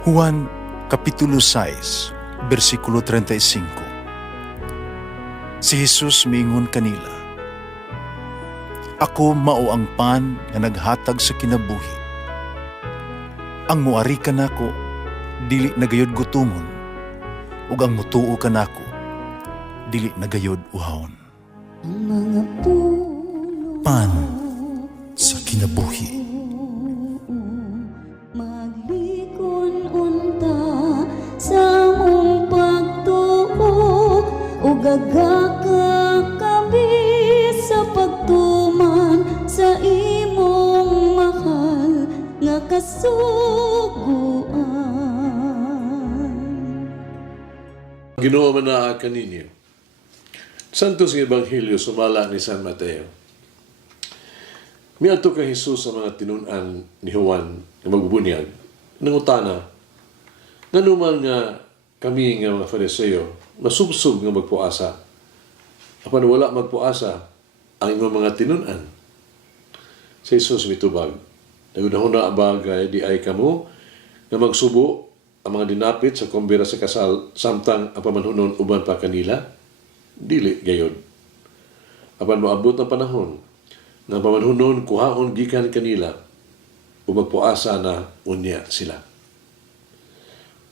Juan Kapitulo 6, versikulo 35. Si Jesus miingon kanila, "Ako mao ang pan nga naghatag sa kinabuhi. Ang muari kanako dili nagayod gutomon, ug ang mutuo kanako dili nagayod uhawon." Ang mga puno Pan sa kinabuhi. maglikon unta sa mong pagtuo ug gagaka kami sa pagtuman sa imong mahal nga kasuguan. Ginoo man na kaninyo. Santos ng Ebanghelyo sumala ni San Mateo. Miadto kay Jesus sa mga tinun-an ni Juan nga magbubunyag. Nangutana, nganuman nga kami nga mga Fariseo nasubsob nga magpuasa. Apan wala magpuasa ang imong mga tinun-an. Si Jesus mitubag, nagunahon na bagay di ay kamo nga magsubo ang mga dinapit sa kumbira sa kasal samtang ang pamanhunon uban pa kanila, dili gayod. Apan moabot ang panahon nga pamanhunon kuhaon gikan kanila o magpuasa na unya sila.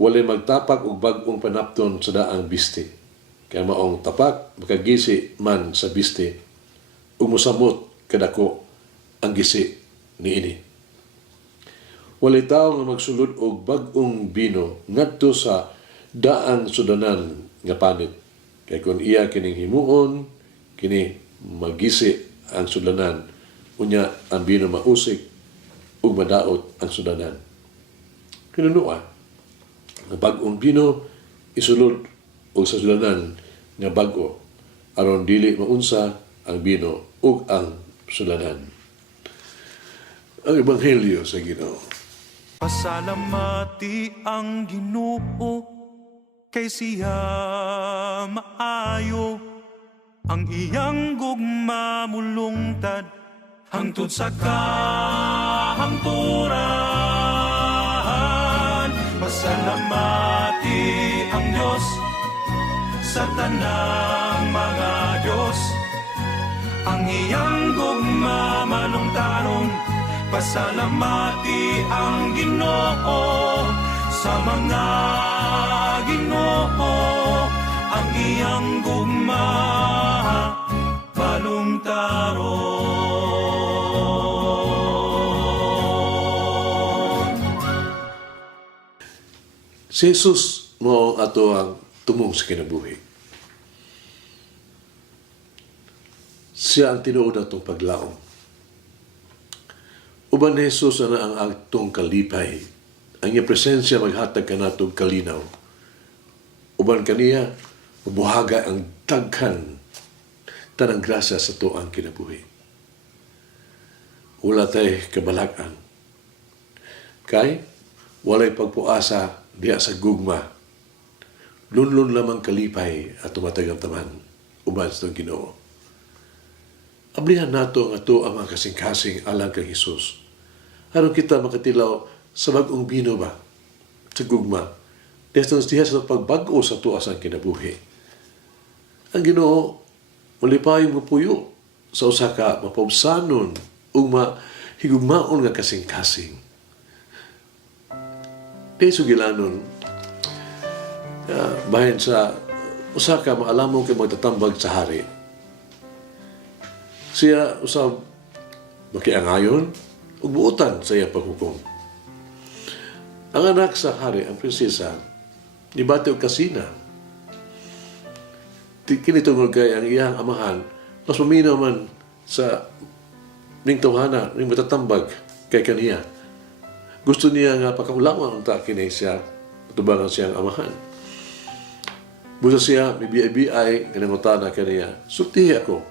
Walay magtapak og bag-ong panapton sa daang biste, kaya maong tapak makagisi man sa biste ug mosamot kadako ang gisi niini. Walay tao nga magsulod og bag-ong bino ngadto sa daang sudanan nga panit. Kay kung iya kining himuon, kini magisi ang sudanan, unya ang bino mausik ug madaot ang sudanan. Kinunua, ang bag-ong bino isulod og sa sudanan nga bag-o aron dili maunsa ang bino ug ang sudanan. Ang Ebanghelyo sa Ginoo. Pasalamati ang Ginoo kay siya maayo, ang iyang gugma mulungtad hangtod sa kahangturan. Pasalamati ang Diyos sa tanang mga Diyos, ang iyang gugma malungtaron. Pasalamati ang Ginoo sa mga Ginoo, ang iyang gugma balungtaron. Si Jesus mo ato ang tumong sa kinabuhi. Siya ang tinuod atong paglaom. Uban ni Jesus na ang atong kalipay. Ang iyang presensya maghatag ka natong kalinaw. Uban kaniya, mabuhaga ang daghan tanang grasya sa to ang kinabuhi. Wala tayo kabalakan. Kay, walay pagpuasa diya sa gugma. Lunlun lamang kalipay at tumatagang taman. Uban sa itong Ginoo. Ablihan nato ang ato ang mga kasing-kasing alang kang Jesus. Aron kita makatilaw sa bagong bino ba? Sa gugma. Dito diha sa pagbago sa tuas ang kinabuhi. Ang Ginoo, malipayong mapuyo sa usa ka mapabsanon o mahigugmaon nga kasing-kasing. Di sugilanon, bahin sa usa ka maalamong kay magtatambag sa hari. Siya usab makiangayon ug buotan sa iyang paghukom. Ang anak sa hari, ang prinsesa, nibati og kasina. Kinitungod kay ang iyang amahan, mas maminaw man sa ning tawhana, ning matatambag kay kaniya. Gusto niya nga pakaulawan unta kini siya, tubangan siyang amahan. Busa siya, may biay-biay, ganangutana kaniya, "Sultihi ako,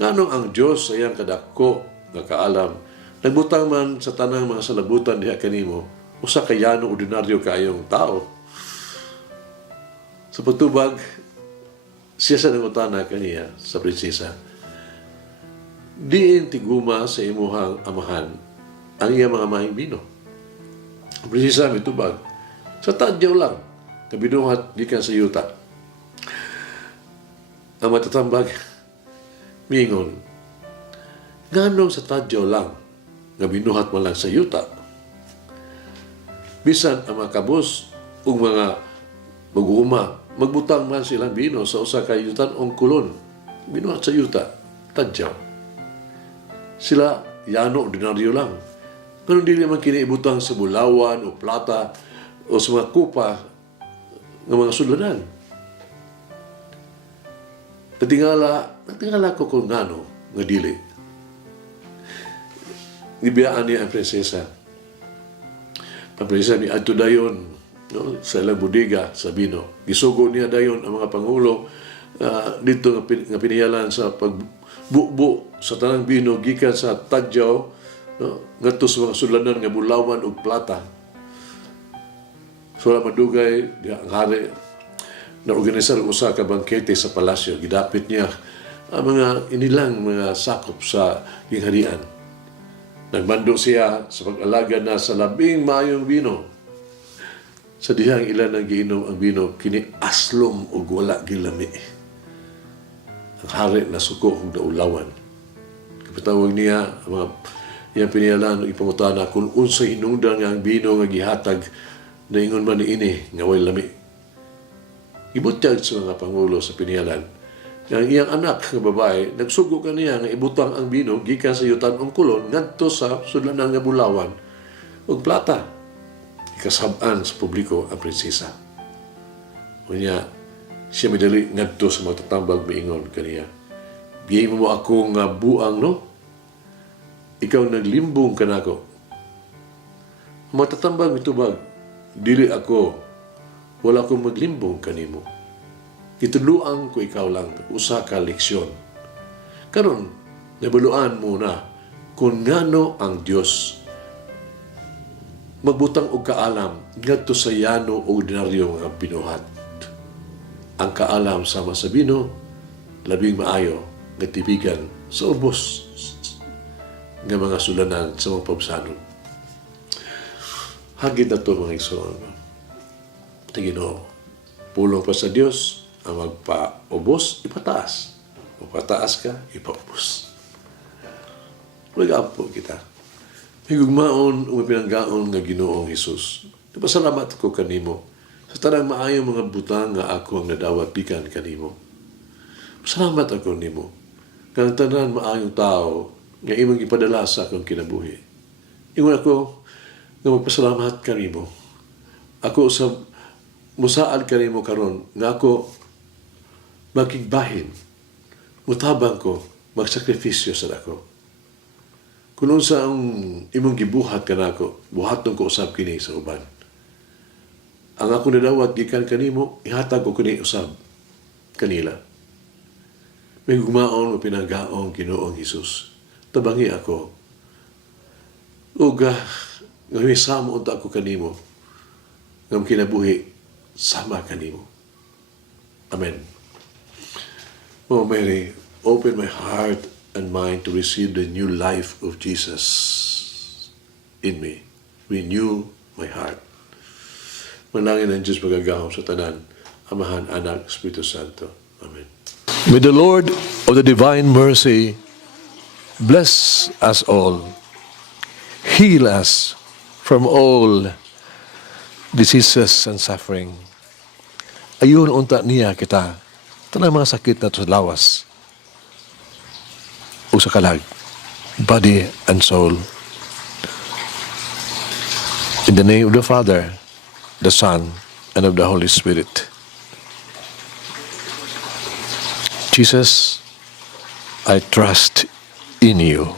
nganong ang Diyos sa iyang kadako nga kaalam, nagbutang man sa tanang mga salabutan diha kanimo, usa ka yano ordinaryo kaayong tao." Sa pagtubag, siya sa nangutana kaniya sa prinsesa, "Diin tiguma sa imuhang amahan ang iya mga maing bino." Ang prinsesa mitubag, Sa tadyaw lang, kabinuhat gikan sa yuta. Ang matatambag, mingon, nganong sa tadyaw lang, nga binuhat mo lang sa yuta. Bisan ang mga kabos o mga mag-uuma, magbutang man silang bino sa usa ka yutan o kulon. Binuhat sa yuta, tadyaw. Sila, yano, ordinaryo lang. Pero hindi naman kiniibutang sa bulawan o plata o sa mga kupa ng mga sulanan. Natingala ko kung ngano nga dili. Nibiyaan niya ang prinsesa. Ang prinsesa ni adto dayon, no, sa ilang bodega sa bino. Gisugo niya dayon ang mga pangulo dito nga piniyalan sa pagbukbo sa tanang bino gikan sa tadyaw, no, ngadto sa mga sulanan nga bulawan ug plata. So madugay ang hari na organisar usa ka bangkete sa palasyo. Gidapit niya ang mga inilang mga sakop sa gingharian. Nagmando siya sa pag-alaga na sa labing maayong bino. Sa dihang ilan ang giinom ang bino, kini aslom o wala gilami. Ang hari na suko og daulawan. Kapatawag niya ang mga iyang piniyalan o ipangutana kung unsay hinungdan nga ang bino nga gihatag na ingon man niini nga way lami. Ibutyag sa mga pangulo sa piniyalan. Ang iyang anak nga babae, nagsugo kaniya nga ibutang ang bino gikan sa yutan ong kulon ngadto sa sudlanan nga bulawan ug plata. Ikasab-an sa publiko ang prinsesa. Unya, siya midali ngadto sa matatambag miingon kaniya. Biyay mo ako nga buang, no? Ikaw naglimbong ka na ako. Matatambag mitubag, dili ako, wala akong maglimbong kanimo. Ituluan ko ikaw lang, usa ka leksyon. Karon, nabaluan mo na kung ngano ang Diyos magbutang og kaalam ngadto sa yano o ordinaryo nga binuhat. Ang kaalam sama sa bino, labing maayo nga tibigan sa ubos nga mga sulanan sa mga pabsanon. Hagid na ito mga igsoon. Tingino, pulong pa sa Diyos ang magpa-ubos, ipataas. Magpataas ka, ipaubos. Mag-apo kita. Higugmaon o pinanggaon nga Ginoong Hesus. Napasalamat ko kanimo sa tanang maayong mga butang nga ako ang nadawat bikan kanimo. Salamat ako nimo. Kang tanan maayong tao nga imong ipadala sa akong kinabuhi. Ingon ako nga magpasalamat kanimo. Ako sa musaad kanimo karon nga ako makigbahin. Mutabang ko magsakripisyo sa ako. Kung sa ang imong gibuhat kanako, buhaton ko usab kini sa uban. Ang ako nadawat gikan kanimo, ihatag ko kini usab kanila. May gumaon o pinanggaong Ginoong Hesus. Tabangi ako. Uga, ngayon sama unta ako kanimo. Ngam kinabuhi, sama kanimo. Amen. Oh Mary, open my heart and mind to receive the new life of Jesus in me. Renew my heart. Manangin ang Diyos magagahom sa tanan, Amahan, Anak, Espiritu Santo. Amen. May the Lord of the divine mercy bless us all, heal us from all diseases and suffering. Ayun unta niya kita, tanang mga sakit na sa lawas o sa kalag, body and soul. In the name of the Father, the Son, and of the Holy Spirit. Jesus, I trust in you.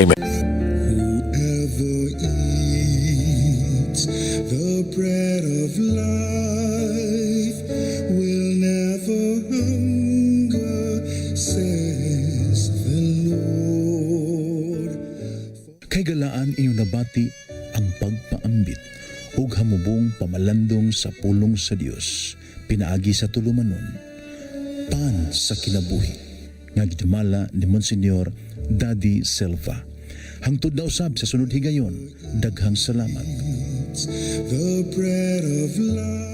Amen. Whoever eats the bread of life will never hunger, says the Lord. Kay galaan inyong nabati ang pagpaambit ug hamubong pamalandong sa pulong sa Dios pinaagi sa tulumanon. Pan sa kinabuhi nga gidumala ni Monsignor Daddy Silva. Hangtod na usab sa sunod higayon, daghang salamat. the bread of life.